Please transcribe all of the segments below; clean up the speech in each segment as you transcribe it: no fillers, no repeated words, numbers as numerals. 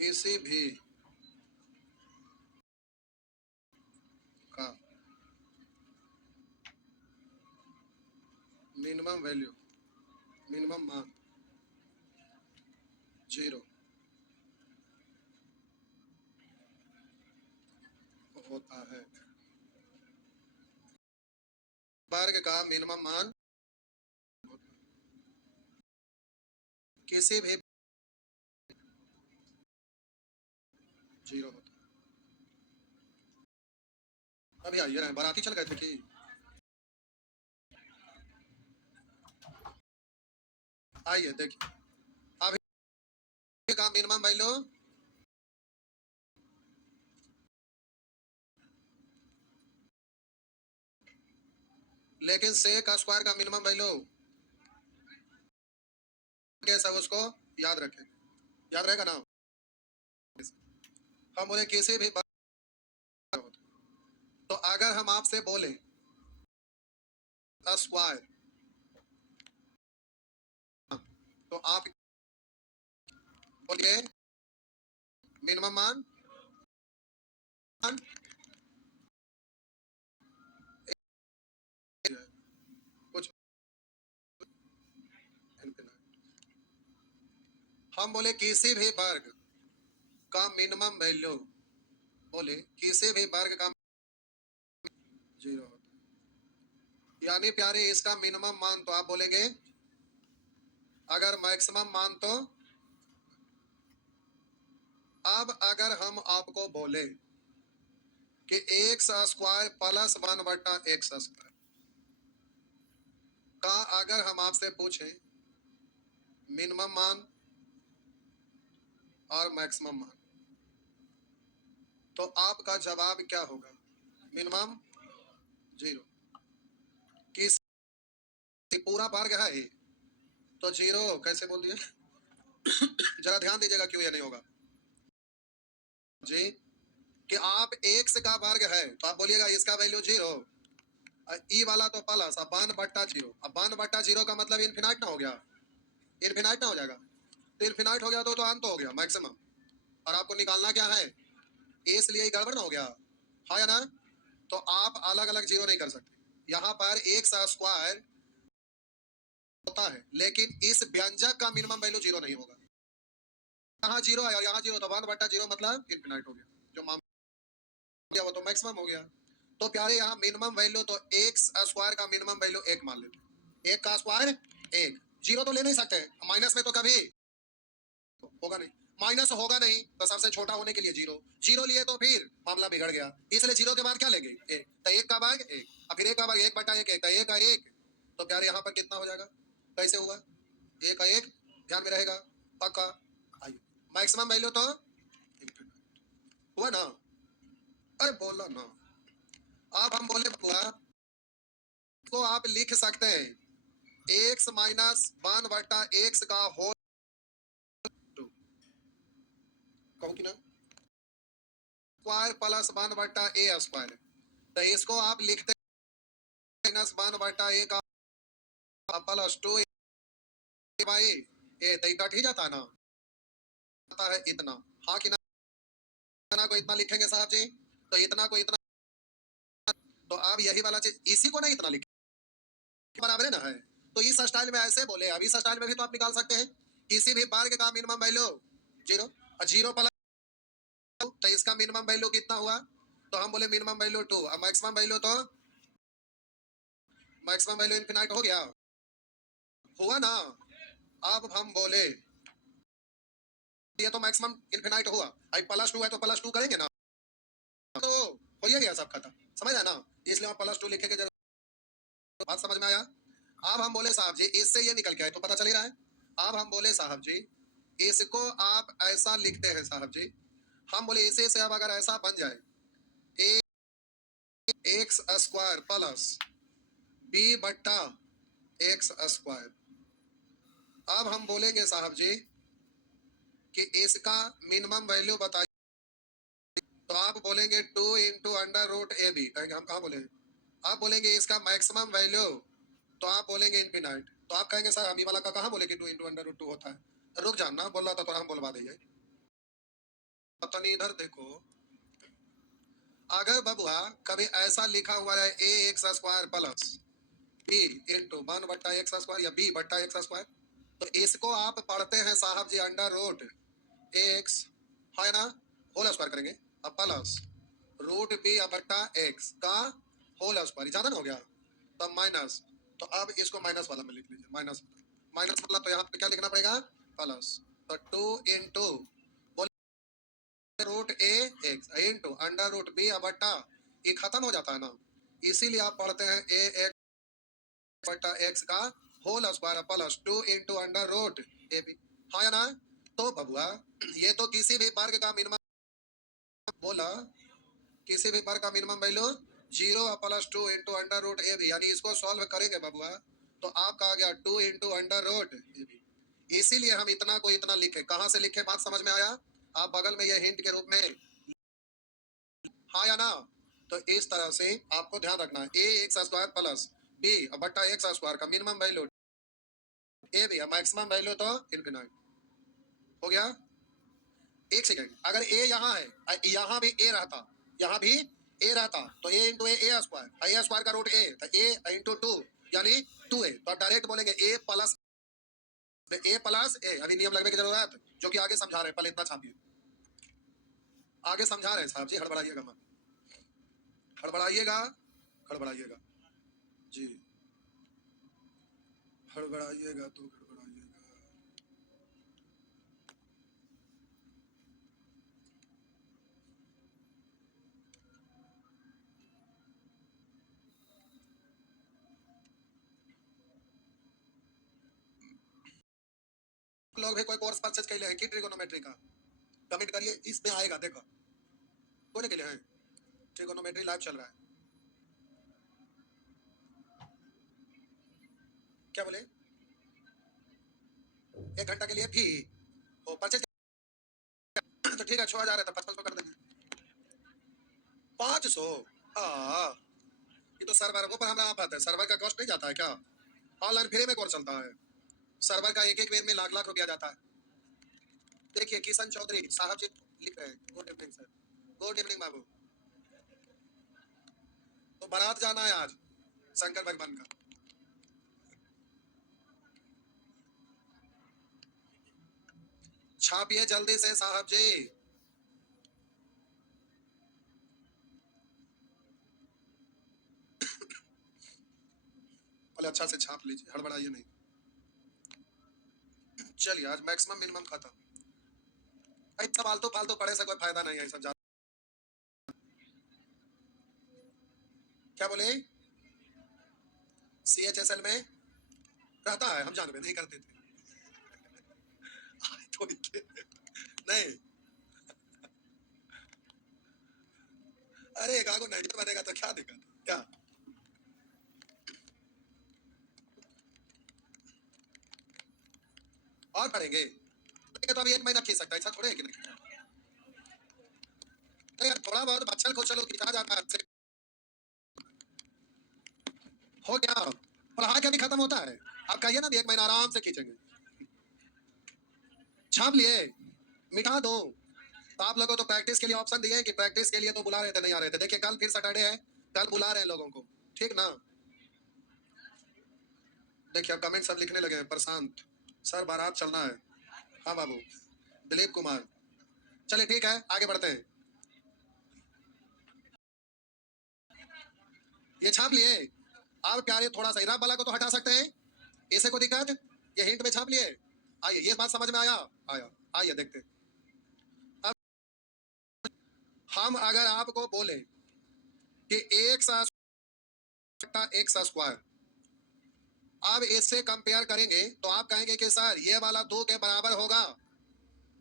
किसी भी का मिनिमम वैल्यू, मिनिमम मान 0 होता है। वर्ग का मिनिमम मान किसी भी 0 होता है। अभी आइए ना, बाराती चल गए थे कि आइए देखिए, अभी का मिनिमम वैल्यू लेकिन से का स्क्वायर का मिनिमम वैल्यू कैसा है उसको याद रखें, याद रहेगा ना। हम बोले किसी भी तो अगर हम आपसे बोले स्क्वायर तो आप बोलिए मिनिमम मान कुछ हम बोले किसी भी वर्ग का मिनिमम वैल्यू, बोले किसी भी वर्ग का 0 होता है। यानी प्यारे इसका मिनिमम मान तो आप बोलेंगे, अगर मैक्सिमम मान तो। अब अगर हम आपको बोले कि एक्स स्क्वायर प्लस 1/x² का अगर हम आपसे पूछें मिनिमम मान और मैक्सिमम मान, तो आपका जवाब क्या होगा? मिनिमम 0। किस पूरा वर्ग है ये, तो 0 कैसे बोल दिए? जरा ध्यान दीजिएगा क्यों ये नहीं होगा जी। कि आप एक्स का वर्ग है तो आप बोलिएगा इसका वैल्यू 0, ई वाला तो प्लस, अब 1/0। अब 1/0 का मतलब इनफिनाइट ना हो गया, इनफिनाइट ना हो जाएगा। तो इनफिनाइट हो गया तो अंत हो गया मैक्सिमम, और आपको निकालना क्या है, इसलिए ही गड़बड़ ना हो गया, हाँ या ना। तो आप अलग अलग 0 नहीं कर सकते। यहाँ पर एक्स स्क्वायर होता है लेकिन इस व्यंजक का मिनिमम वैल्यू 0 नहीं होगा। यहाँ 0 है और यहाँ 0, तो 1/0 मतलब इनफिनाइट हो गया, जो मान गया वो तो मैक्सिमम हो गया। तो प्यारे यहाँ मिनिमम वैल्यू तो एक्स स्क्वायर का मिनिमम वैल्यू 1 मान लेते, 1 का स्क्वायर 1। 0 तो ले नहीं सकते, माइनस में तो कभी होगा नहीं, माइनस होगा नहीं, तो सबसे छोटा होने के लिए 0, 0 लिए तो फिर मामला बिगड़ गया, इसलिए 0 के बाद क्या लेंगे 1, तो 1 का भाग 1, और फिर 1 का भाग 1/1, 1 का 1। तो प्यारे यहाँ पर कितना हो जाएगा, कैसे हुआ, 1 का 1 ध्यान में रहेगा पक्का। आइए मैक्सिमम वैल्यू तो हुआ ना, अरे बोला ना। अब हम बोले पूरा को आप लिख सकते हैं x माइनस 1/x का होल 2, कहूँ कि ना, स्क्वायर प्लस 1/a²। तो इसको आप लिखते हैं माइनस 1/a का प्लस 2a/a, ये तो कट ही जाता है ना, आता है इतना, हाँ कि ना। इतना को इतना लिखेंगे साहब जी, तो इतना को इतना, तो आप यही वाला चीज इसी को ना इतना लिखें, बराबर है ना है। तो इस स्टाइल में ऐसे बोले, अब इस स्टाइल में भी तो आप निकाल सकते हैं किसी भी वर्ग का मिनिमम वैल्यू 0, और 0 प्लस, तो इसका मिनिमम वैल्यू कितना हुआ, तो हम बोले मिनिमम वैल्यू 2, अब मैक्सिमम वैल्यू तो मैक्सिमम वैल्यू इनफिनाइट हो गया, हुआ ना। अब हम बोले ये तो मैक्सिमम इनफिनाइट हुआ, अब +2 है तो +2 करेंगे ना, तो हो ही गया सब खत्म, समझ आया ना। इसलिए हम +2 लिखेंगे, जरूर बात समझ में आया। अब हम बोले साहब जी इससे ये निकल के आए तो पता चल ही रहा है। अब हम बोले साहब जी इसको आप ऐसा लिखते हैं साहब जी, हम बोले इसे से अब अगर ऐसा बन जाए एक्स स्क्वायर प्लस b/x²। अब हम बोलेंगे साहब जी कि इसका मिनिमम वैल्यू बताइए, तो आप बोलेंगे 2 इंटू √ab, कहेंगे हम कहाँ बोले, आप बोलेंगे इसका मैक्सिमम वैल्यू, तो आप बोलेंगे इनफिनाइट, तो आप कहेंगे सर हम ये वाला का कहाँ बोले कि 2 इंटू √2 होता है, रुक जाना बोल रहा था तो हम बोलवा देंगे। तनी इधर देखो, अगर बबुआ कभी ऐसा लिखा हुआ है ए x square plus b into 1/x² या b/x², तो इसको आप पढ़ते हैं साहब जी अंडर रूट ए एक्स, है ना, होल स्क्वायर करेंगे, अब प्लस रूट बी बट्टा एक्स का होल स्क्वायर, ज्यादा ना हो गया, तब माइनस, तो अब इसको माइनस वाला में लिख लीजिए, माइनस माइनस मतलब तो यहाँ पे क्या लिखना पड़ेगा, प्लस, तो 2 into root a x into under root b बट्टा, ये खत्म हो जाता है ना, इसीलिए आप पढ़ते हैं ए एक्स बट्टा एक्स का whole square plus 2 into under root A B, हाँ या ना। तो बबुआ ये तो किसी भी वर्ग का मिनिमम बोला, किसी भी वर्ग का minimum value 0 plus 2 into under root A B, यानी इसको सॉल्व करेंगे बबुआ तो आपका आ गया 2 into under root A B, इसीलिए हम इतना को इतना लिखे, कहां से लिखे बात समझ में आया, आप बगल में ये हिंट के रूप में, हाँ या ना। तो इस तरह से आपको ध्यान रखना है ए एक्स स्क्वायर प्लस बी बट्टा एक्स स्क्वायर का minimum value A B, maximum value तो इनफिनाइट हो गया। एक सेकंड, अगर ए यहाँ है, यहाँ भी ए रहता, यहाँ भी ए रहता, तो ए इंटू ए स्क्वायर, ए स्क्वायर का रूट ए, तो ए इंटू 2 यानी 2a, तो आप डायरेक्ट बोलेंगे ए प्लस ए, अभी नियम लगने की जरूरत जो कि आगे समझा रहे हैं, पहले इतना छापिए, आगे समझा रहे हैं साहब जी, हड़बड़ाइएगा मत, हड़बड़ाइएगा, हड़बड़ाइएगा जी, हड़बड़ाइएगा तो हड़बड़ाइएगा। लोग भी कोई कोर्स परचेज कर ले हैं कि ट्रिगोनोमेट्री का, कमेंट करिए, इसमें आएगा देखो, कोने के लिए है, ट्रिगोनोमेट्री लाइव चल रहा है, क्या बोले, 1 घंटा के लिए फी वो परचेज तो ठीक है, 6,000 है तो 5500 कर देंगे, 500, हाँ ये तो सर्वर को पर हमारा आप है, सर्वर का कॉस्ट नहीं जाता है क्या, ऑनलाइन फ्री में कोर्स चलता है, सर्वर का एक एक बेर में लाख लाख रुपया जाता है। देखिए किशन चौधरी साहब जी लिख रहे हैं, good evening sir, good evening बाबू, तो बारात जाना है आज शंकर भगवान का, छापिए जल्दी से साहब जी, बोले अच्छा से छाप लीजिए, हड़बड़ाइए नहीं। चलिए आज मैक्सिमम मिनिमम खत्म, इतना फालतू फालतू पढ़े से कोई फायदा नहीं है, सब क्या बोले, CHSL में रहता है, हम जानते नहीं करते थे तो नहीं, अरे एक आगो नहीं बनेगा तो क्या दिक्कत, क्या और पढ़ेंगे, तो अभी 1 महीना खींच सकता है, ऐसा थोड़े है कि नहीं, यार थोड़ा बहुत बच्चल को चलो खिंचा जाता है, हो गया, पढ़ा के भी खत्म होता है, आप कहिए ना भी 1 महीना आराम से खींचेंगे, छाप लिए, मिटा दो, तो आप लोगों को तो प्रैक्टिस के लिए ऑप्शन दिए हैं कि प्रैक्टिस के लिए तो बुला रहे थे, नहीं आ रहे थे, देखिए कल फिर सैटरडे है, कल बुला रहे हैं लोगों को, ठीक ना। देखिए अब कमेंट सब लिखने लगे हैं, प्रशांत सर बारात चलना है, हाँ बाबू, दिलीप कुमार, चलिए ठीक है आगे बढ़ते हैं, ये छाप लिए, अब प्यारे थोड़ा सा इराब वाला को तो हटा सकते हैं, इसे को दिक्कत, ये हिंट में छाप लिए, आइए ये बात समझ में आया, आया, आइए देखते, अब हम अगर आपको बोले कि एक स्क्वायर, अब इससे कंपेयर करेंगे तो आप कहेंगे कि सर ये वाला 2 के बराबर होगा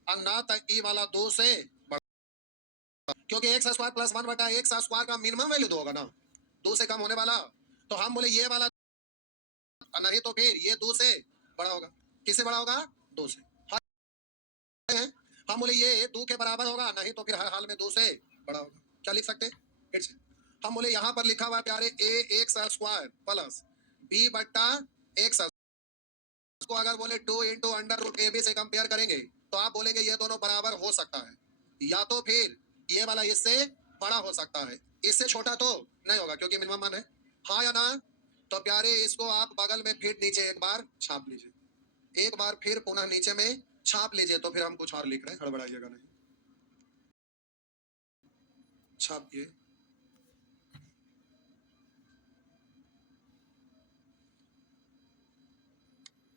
और ना तक ई वाला 2 से बड़ा, क्योंकि एक्स स्क्वायर प्लस 1/x² का मिनिमम वैल्यू 2 होगा ना, 2 से कम होने वाला, तो हम बोले ये वाला, नहीं तो फिर ये 2 से बड़ा होगा, किससे बड़ा होगा, 2 से, हाँ, हम बोले ये 2 के बराबर होगा, नहीं तो फिर हर हाल में 2 से बड़ा होगा, क्या लिख सकते फिर से, हम बोले यहाँ पर लिखा हुआ प्यारे A x square plus B बट्टा एक्स, को अगर बोले 2 into under root A B से कंपेयर करेंगे तो आप बोलेंगे ये दोनों बराबर हो सकता है, या तो फिर ये वाला इससे बड़ा हो सकता है, इससे छोटा तो नहीं होगा क्योंकि मिनिमम मान है। हाँ या ना? तो प्यारे इसको आप बगल में फिर नीचे एक बार छाप लीजिए, एक बार फिर पुनः नीचे में छाप लीजिए। तो फिर हम कुछ और लिख रहे हैं, हड़बड़ाइएगा नहीं, छापिए।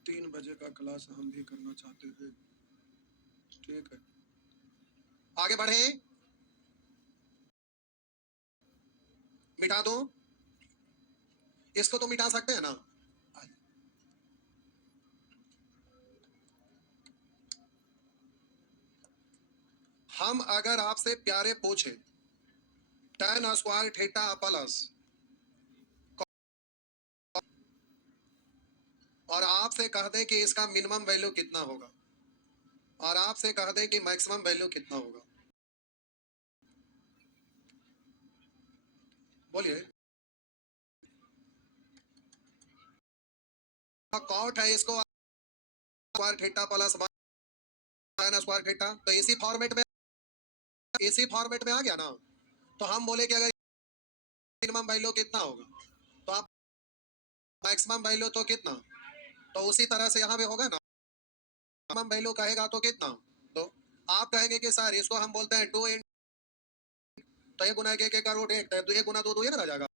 3 बजे का क्लास हम भी करना चाहते हैं। ठीक है, आगे बढ़े, मिटा दो इसको, तो मिटा सकते हैं ना? हम अगर आपसे प्यारे पूछे tan स्क्वायर थीटा प्लस, और आपसे कह दें कि इसका मिनिमम वैल्यू कितना होगा, और आपसे कह दें कि मैक्सिमम वैल्यू कितना होगा, बोलिए। कॉट है, इसको square theta plus tan square theta, तो इसी फॉर्मेट में आ गया ना। तो हम बोले कि अगर मिनिमम वैल्यू कितना होगा, तो आप मैक्सिमम वैल्यू तो कितना, तो उसी तरह से यहाँ पे होगा ना। मिनिमम वैल्यू कहेगा तो कितना, तो आप कहेंगे कि सर इसको हम बोलते हैं 2 इन, तो 1 गुना 1 का रूट 1, तो 1 गुना 2 2 ये ना रह जाएगा।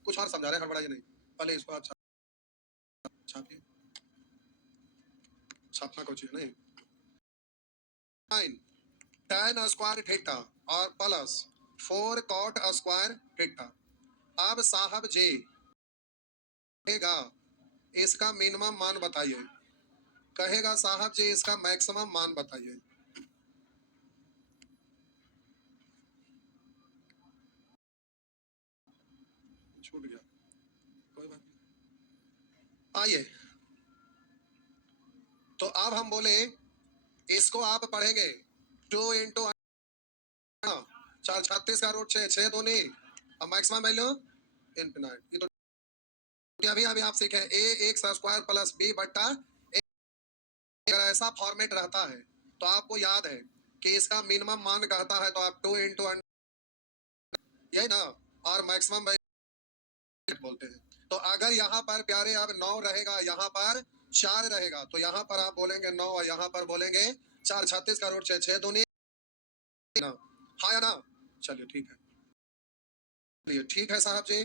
कुछ और समझा रहे हैं, हड़बड़ाइए नहीं, पहले इसको आप छापिए, छापना कुछ नहीं। 9 tan स्क्वायर थीटा और प्लस 4 cot स्क्वायर थीटा। अब साहब जी कहेगा इसका मिनिमम मान बताइए, कहेगा साहब जी इसका मैक्सिमम मान बताइए। छूट गया, कोई बात नहीं, आइए। तो अब हम बोले इसको आप पढ़ेंगे 2 इंटू 4 36 का रूट 6 6 दूनी, अब मैक्सिमम वैल्यू इनफिनाइट। ये तो अभी अभी आप सीखे ए एक्स स्क्वायर प्लस बी बट्टा, अगर ऐसा फॉर्मेट रहता है तो आपको याद है कि इसका मिनिमम मान कहता है तो आप 2 इंटू यही ना, और मैक्सिमम वैल्यू बोलते हैं। तो अगर यहाँ पर प्यारे अब 9 रहेगा, यहाँ पर 4 रहेगा, तो यहाँ पर आप बोलेंगे 9 और यहाँ पर बोलेंगे 4 36 का रूट 6 6 दूनी ना। हाँ या ना? चलिए ठीक है, चलिए ठीक है साहब जी।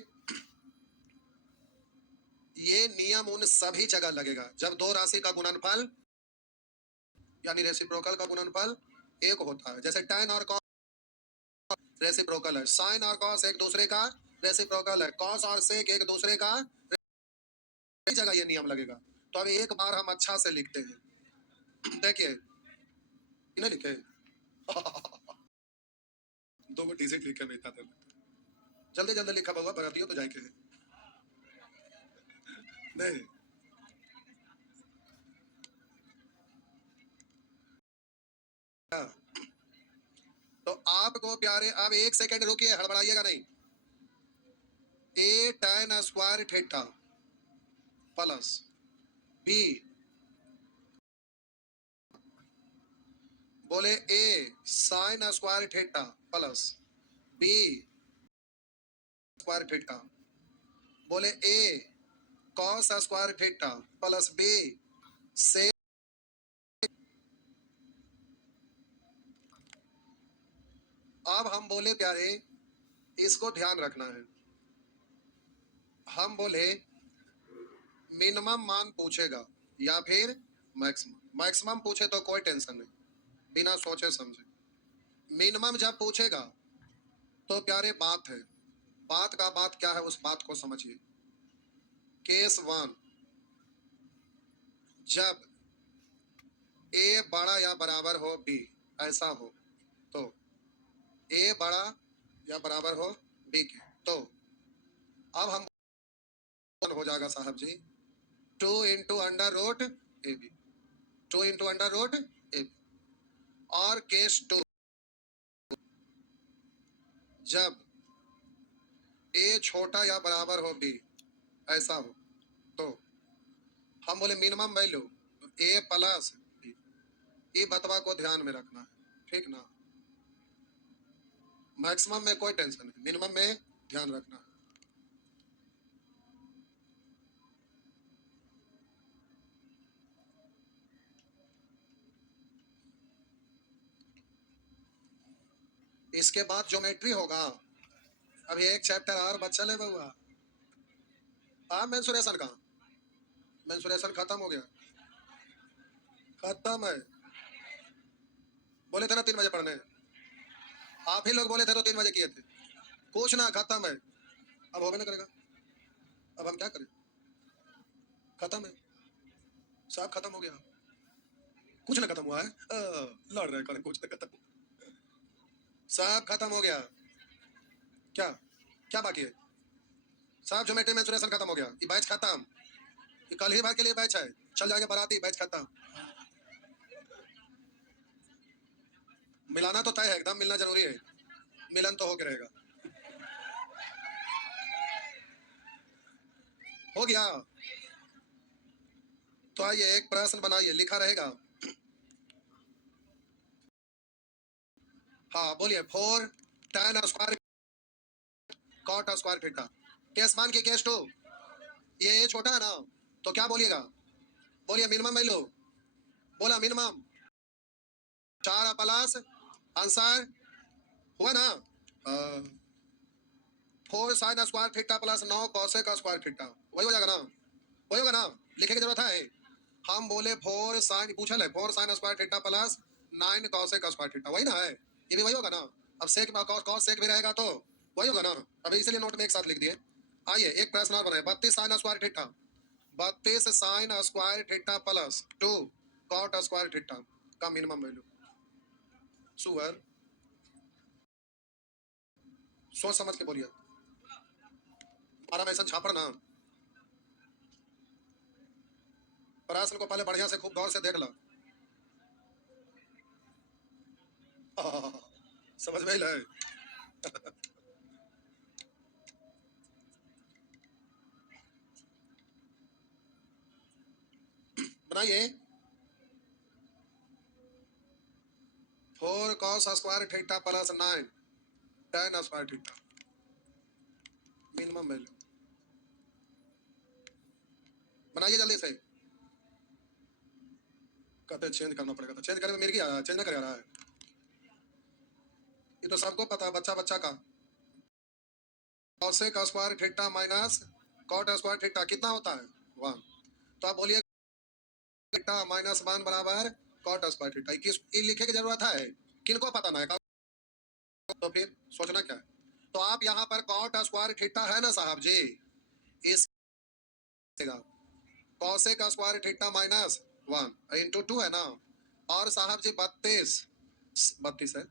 ये नियम उन सभी जगह लगेगा जब दो राशि का गुणनफल यानी रेसिप्रोकल का गुणनफल एक होता है। जैसे tan और cos रेसिप्रोकल है, sin और cos एक दूसरे का रेसिप्रोकल है, cos और sec एक दूसरे का, इस जगह ये नियम लगेगा। तो अब एक बार हम अच्छा से लिखते हैं, देखिए इन्हें लिखे दो गो डिजिट लिखे में इतना जल्दी जल्दी लिखा होगा, बरातियों तो जाएंगे नहीं। तो आपको प्यारे अब 1 सेकंड रुकिए, हड़बड़ाइएगा नहीं। A tan square theta plus B, बोले A sin square theta plus B square theta, बोले A cos square theta plus B से। अब हम बोले प्यारे इसको ध्यान रखना है, हम बोले मिनिमम मान पूछेगा या फिर मैक्सिमम। मैक्सिमम पूछे तो कोई टेंशन नहीं, बिना सोचे समझे। मिनिमम जब पूछेगा तो प्यारे बात है, बात का बात क्या है उस बात को समझिए। केस 1, जब ए बड़ा या बराबर हो बी, ऐसा हो तो ए बड़ा या बराबर हो बी के, तो अब हम हो जाएगा साहब जी 2 into under root A B, 2 into under root A B. और केस 2, जब ए छोटा या बराबर हो बी, ऐसा हो तो हम बोले मिनिमम वैल्यू ए प्लस बी। ये बतवा को ध्यान में रखना है, ठीक ना। मैक्सिमम में कोई टेंशन नहीं, मिनिमम में ध्यान रखना। इसके बाद ज्योमेट्री होगा। अभी एक चैप्टर और बच्चा ले बहुआ। मेंसुरेशन का मेंसुरेशन खत्म हो गया, खत्म है। बोले थे ना 3 बजे पढ़ने, आप ही लोग बोले थे तो 3 बजे किए थे। कुछ ना, खत्म है। अब होगा ना करेगा, अब हम क्या करें, खत्म है, सब खत्म हो गया। कुछ ना खत्म हुआ है, लड़ रहे करें, कुछ ना खत्म, सब खत्म हो गया। क्या क्या बाकी है, सब ज्योमेट्री मेंसुरेशन खत्म हो गया। ये बैच खत्म, ये कल ही बार के लिए बैच है, चल जाएगा बाराती, बैच खत्म। मिलाना तो तय है, एकदम मिलना जरूरी है, मिलन तो होके रहेगा। हो गया। तो आइए एक प्रश्न बनाइए, लिखा रहेगा। हाँ बोलिए, 4 tan² cot² theta. Case one की केस टू, ये छोटा है ना, तो क्या बोलिएगा, बोलिए मिनिमम वैल्यू, बोला मिनिमम 4 प्लस आंसर हुआ ना, 4 sin² theta plus 9 cos² theta, वही हो जाएगा ना, वही होगा ना, लिखे की जरूरत है। हम बोले 4 sin, पूछा है 4 sin² theta plus 9 cos² theta, वही ना है, ये भी वही होगा ना। अब सेक कॉस सेक भी रहेगा तो वही होगा ना, अभी इसीलिए नोट में एक साथ लिख दिए। आइए एक प्रश्न और बनाए, 32 sin² theta, 32 sin² theta plus 2 cot² theta का मिनिमम वैल्यू। सुअर, सोच समझ के बोलिए, हमारा में ऐसा झापड़ ना, प्रश्न को पहले बढ़िया से खूब गौर से देख लो। समझ में ही ले। बनाइए, 4 cos² theta plus 9 tan² theta, minimum value. बनाइए जल्दी से, कहते चेंज करना पड़ेगा, तो चेंज करेंगे, मेरे की चेंज ना कर रहा है, ये तो सबको पता है, बच्चा बच्चा का। cos² theta minus cot² theta कितना होता है, 1। तो आप बोलिए थीटा माइनस 1 बराबर cot² थीटा, ये लिखे की जरूरत है, किनको पता ना है, तो फिर सोचना क्या है। तो आप यहाँ पर cot² थीटा है ना साहब जी, इस cos² थीटा माइनस 1 × 2 है ना, और साहब जी 32 है,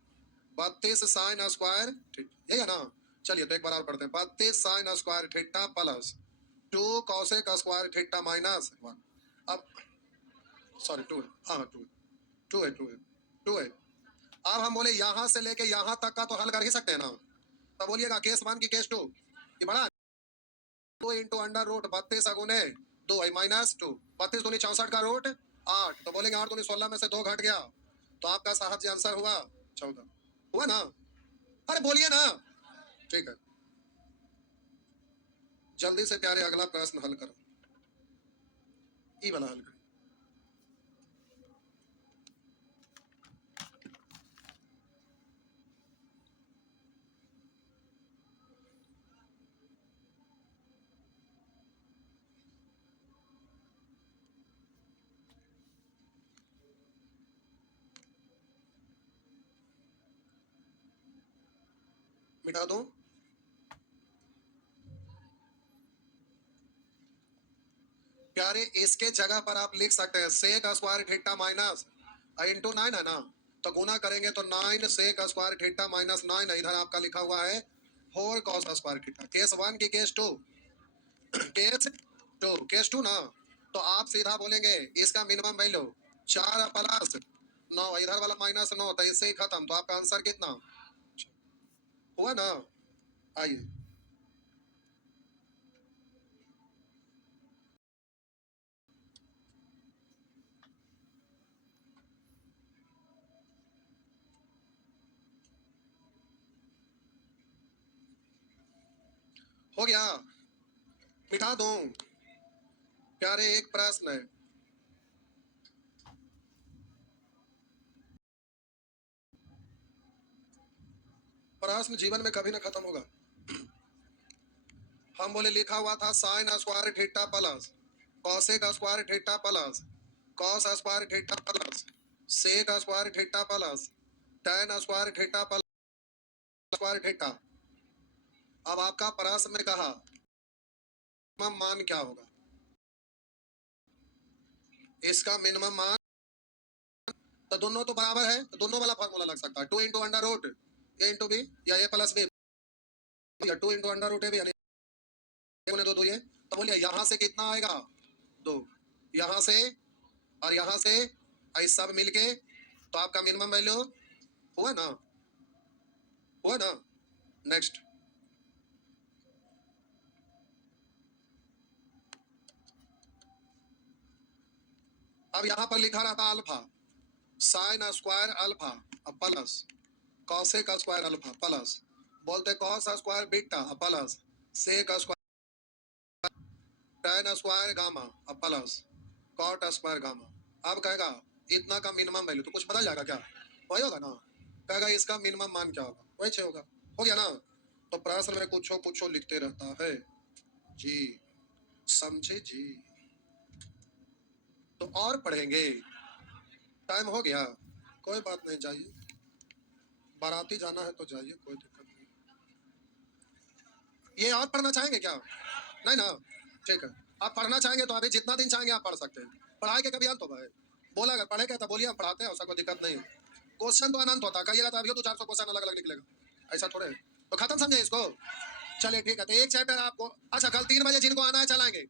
32 sin² यही है ना। चलिए तो एक बार और पढ़ते हैं, 32 sin² theta plus 2 cos² theta minus 1। अब सॉरी 2 है, हाँ 2 है, 2 है, 2 है, 2 है। अब हम बोले यहाँ से लेके यहाँ तक का तो हल कर ही सकते हैं ना, तो बोलिएगा केस 1 की केस 2, ये बड़ा 2 × √32 माइनस 2, 32×2 = 64 का रूट 8, तो बोलेंगे 8×2 = 16 में से 2 घट गया, तो आपका साहब जी आंसर हुआ 14, हुआ ना। अरे बोलिए ना, ठीक है, जल्दी से प्यारे अगला प्रश्न हल करो, ई वाला हल करो। मिटा दो, प्यारे इसके जगह पर आप लिख सकते हैं sec² थीटा माइनस इंटू 9 है ना, तो गुना करेंगे तो 9 sec² थीटा माइनस 9 है, इधर आपका लिखा हुआ है 4 cos² थीटा। केस 1 की केस 2, केस 2 ना, तो आप सीधा बोलेंगे इसका मिनिमम वैल्यू 4 प्लस 9, इधर वाला माइनस 9, तो इससे ही खत्म, तो आपका आंसर कितना हुआ ना। आइए हो गया, मिटा दूं? प्यारे एक प्रश्न है, प्रश्न जीवन में कभी ना खत्म होगा। हम बोले लिखा हुआ था sine square theta plus cosec square theta plus cos square theta plus sec square theta plus tan square theta plus square theta. अब आपका प्रश्न में कहा मिनिमम मान क्या होगा? इसका मिनिमम मान, तो दोनों तो बराबर है, तो दोनों वाला फॉर्मूला लग सकता है, 2 into under root A into B या ए प्लस बी, या 2 into under root A B, यानी दो दो ये। तो बोलिए यहाँ से कितना आएगा? 2, यहाँ से और यहाँ से, आई सब मिलके, तो आपका मिनिमम वैल्यू हुआ ना? हुआ ना? नेक्स्ट, अब यहाँ पर लिखा रहता alpha sine square alpha plus cosec square alpha plus बोलते cos square beta plus sec square tan square gamma plus cot square gamma. अब कहेगा इतना का मिनिमम वैल्यू, तो कुछ बदल जाएगा क्या? वही होगा ना? कहेगा इसका मिनिमम मान क्या होगा? वही होगा। हो गया ना? तो प्रश्न में कुछ लिखते रहता है जी, समझे जी? तो और पढ़ेंगे, टाइम हो गया, कोई बात नहीं, जाइए, बाराती जाना है तो जाइए, कोई दिक्कत नहीं। ये और पढ़ना चाहेंगे क्या? नहीं ना? ठीक है, आप पढ़ना चाहेंगे तो अभी जितना दिन चाहेंगे आप पढ़ सकते हैं। पढ़ाई के कभी अंत होगा है? बोला अगर पढ़े तो बोलिए हम पढ़ाते हैं, उसका कोई दिक्कत नहीं है। क्वेश्चन तो अनंत होता है, कहिएगा तो अभी तो 400 क्वेश्चन अलग अलग निकलेगा, ऐसा थोड़े है। तो खत्म समझे इसको? चलिए ठीक है, तो एक चैप्टर आपको, अच्छा कल 3 बजे जिनको आना है चलाएंगे।